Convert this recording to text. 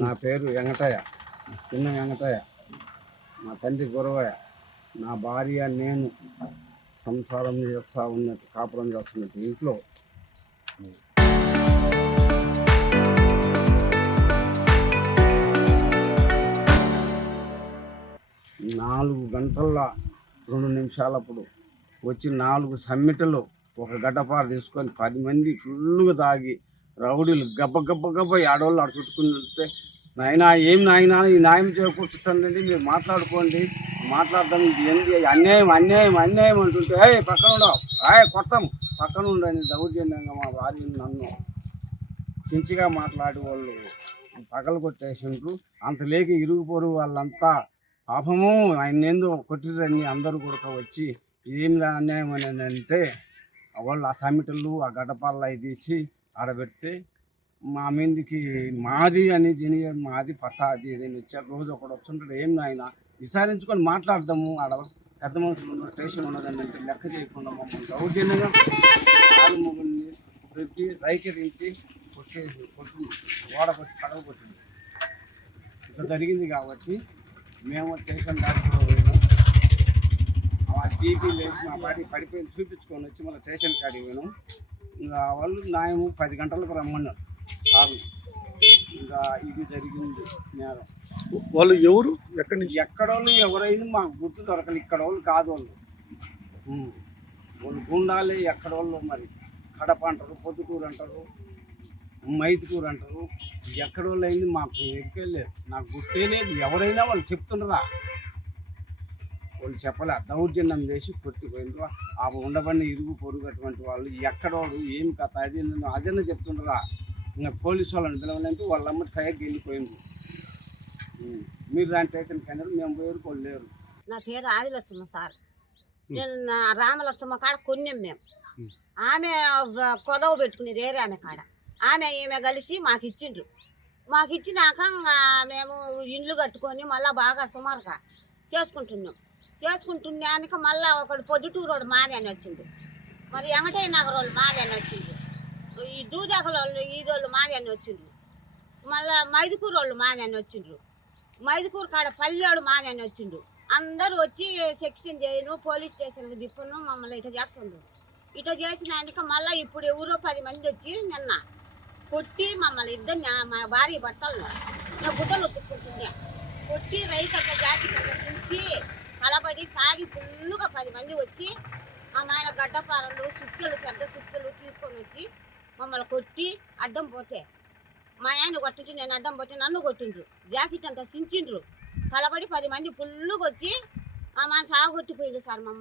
నా పేరు వెంకటయ్య, చిన్న వెంకటయ్య. మా తండ్రి గురవయ్య. నా భార్య నేను సంసారం చేస్తూ ఉన్నట్టు, కాపురం చేస్తున్నట్టు ఇంట్లో 4 గంటల 2 నిమిషాలప్పుడు వచ్చి 4 సమ్మిటలు ఒక గడ్డపార తీసుకొని 10 మంది ఫుల్గా తాగి రౌడీలు గబ్బ గబ్బ గబ్బ ఆడవాళ్ళు ఆడ చుట్టుకుంటే, నాయనా ఏం నాయనా ఈ న్యాయం చేకూర్చుతానండి, మీరు మాట్లాడుకోండి, మాట్లాడదాం, ఇది ఏంది అన్యాయం అన్యాయం అన్యాయం అంటుంటే, పక్కన ఉండవు కొడతాం, పక్కన ఉండని దౌర్జన్యంగా మా భార్యను నన్ను చించిగా మాట్లాడే వాళ్ళు పగలు కొట్టేసిండ్రు. అంత లేక ఇరుగు పొరుగు వాళ్ళంతా పాపము ఆయన ఏందో కొట్టిరని అందరూ కూడా వచ్చి ఇదేం అన్యాయం అని అంటే, వాళ్ళు ఆ సమిటలు ఆ గడ్డపాల తీసి ఆడబెడితే మా మీదికి మాది అని జూనియర్ మాది పట్టా అది ఏదైనా ఇచ్చారు. రోజు ఒకడు వస్తుంటాడు, ఏం నాయన విచారించుకొని మాట్లాడదాము, ఆడ పెద్ద మనుషులు ఉన్న స్టేషన్ ఉన్నదని అంటే లెక్క చేయకుండా మమ్మల్ని దౌర్జన్యంగా ఆరు ముగ్గురిని పెట్టి రైకెరించి కొట్టేసి ఓడ కొట్టి పడవ కొట్టింది. ఇట్లా జరిగింది కాబట్టి మేము స్టేషన్ దాకా పోయినాం. ఆ టీపీ లేచి మా బాడీ పడిపోయింది చూపించుకొని వచ్చి మళ్ళీ స్టేషన్ కాడికి పోయినాం. ఇంకా వాళ్ళు న్యాయము 10 గంటలకు రమ్మన్నారు సార్లు. ఇంకా ఇది జరిగింది నేరం. వాళ్ళు ఎవరు, ఎక్కడి నుంచి? ఎక్కడోళ్ళు ఎవరైనా మాకు గుర్తు దొరకలు. ఇక్కడ వాళ్ళు కాదు, వాళ్ళు గుండాలి. ఎక్కడోళ్ళు మరి కడప అంటారు, పొద్దుటూరు అంటారు, మైతుకూరు అంటారు. ఎక్కడోళ్ళు అయింది మాకు ఎక్కలేదు, నాకు గుర్తే లేదు. ఎవరైనా వాళ్ళు చెప్తుండ్రా, వాళ్ళు చెప్పలే. దౌర్జన్యం చేసి కొట్టిపోయినరు. ఆ ఉండబడిన ఇరుగు పొరుగు అటువంటి వాళ్ళు ఎక్కడోడు ఏం కథ అది అదన్నా చెప్తుండ్రా. ఇంకా పోలీసు వాళ్ళని పిలవాలంటే వాళ్ళ అమ్మటి సైడ్కి వెళ్ళిపోయింది. మీరు దాని స్టేషన్కి అయినారు, మేము పోయారు, వాళ్ళు లేరు. నా పేరు ఆదిలక్ష్మ సార్. నేను రామలక్ష్మ కాడ కొన్నాం మేము. ఆమె కొదవ పెట్టుకునేది ఏరే ఆమె కాడ. ఈమె కలిసి మాకు ఇచ్చిండ్రు. మాకు ఇచ్చినాక మేము ఇండ్లు కట్టుకొని మళ్ళీ బాగా సుమారుగా చేసుకుంటున్నాక మళ్ళీ ఒకడు పొద్దుటూరు వాడు మాది అని వచ్చిండు, మరి వెంకటయ్య నగర్ వాళ్ళు మాది అని వచ్చిండ్రు, ఈ దూదాకల వాళ్ళు ఈదోళ్ళు మాది అని వచ్చిండ్రు, మళ్ళీ మైదుకూరు వాళ్ళు మాది అని వచ్చిండ్రు, మైదుకూరు కాడ పల్లెడు మాది అని వచ్చిండు. అందరూ వచ్చి సెక్షన్ చేయను, పోలీస్ స్టేషన్కి తిప్పును, మమ్మల్ని ఇట్లా చేస్తుండ్రు. ఇట్లా చేసినాక మళ్ళీ ఇప్పుడు ఎవరో 10 మంది వచ్చి నిన్న కొట్టి మమ్మల్ని ఇద్దరు మా భార్య భర్తలను నేను గుడ్డలు ఒత్తుకుంటున్నా కొట్టి రైతు అట్లా జాతి చూసి కలబడి తాగి ఫుల్లుగా 10 మంది వచ్చి మా ఆయన గడ్డపారలు సుక్కలు పెద్ద సుక్కలు తీసుకొని వచ్చి మమ్మల్ని కొట్టి అడ్డం పోతే, మా ఆయన కొట్టించి నేను అడ్డం పోతే నన్ను కొట్టిండ్రు. జాకెట్ అంతా చించిండ్రు. కలబడి 10 మంది ఫుల్లుగా వచ్చి మా సాగు కొట్టిపోయిండ్రు సార్ మమ్మల్ని.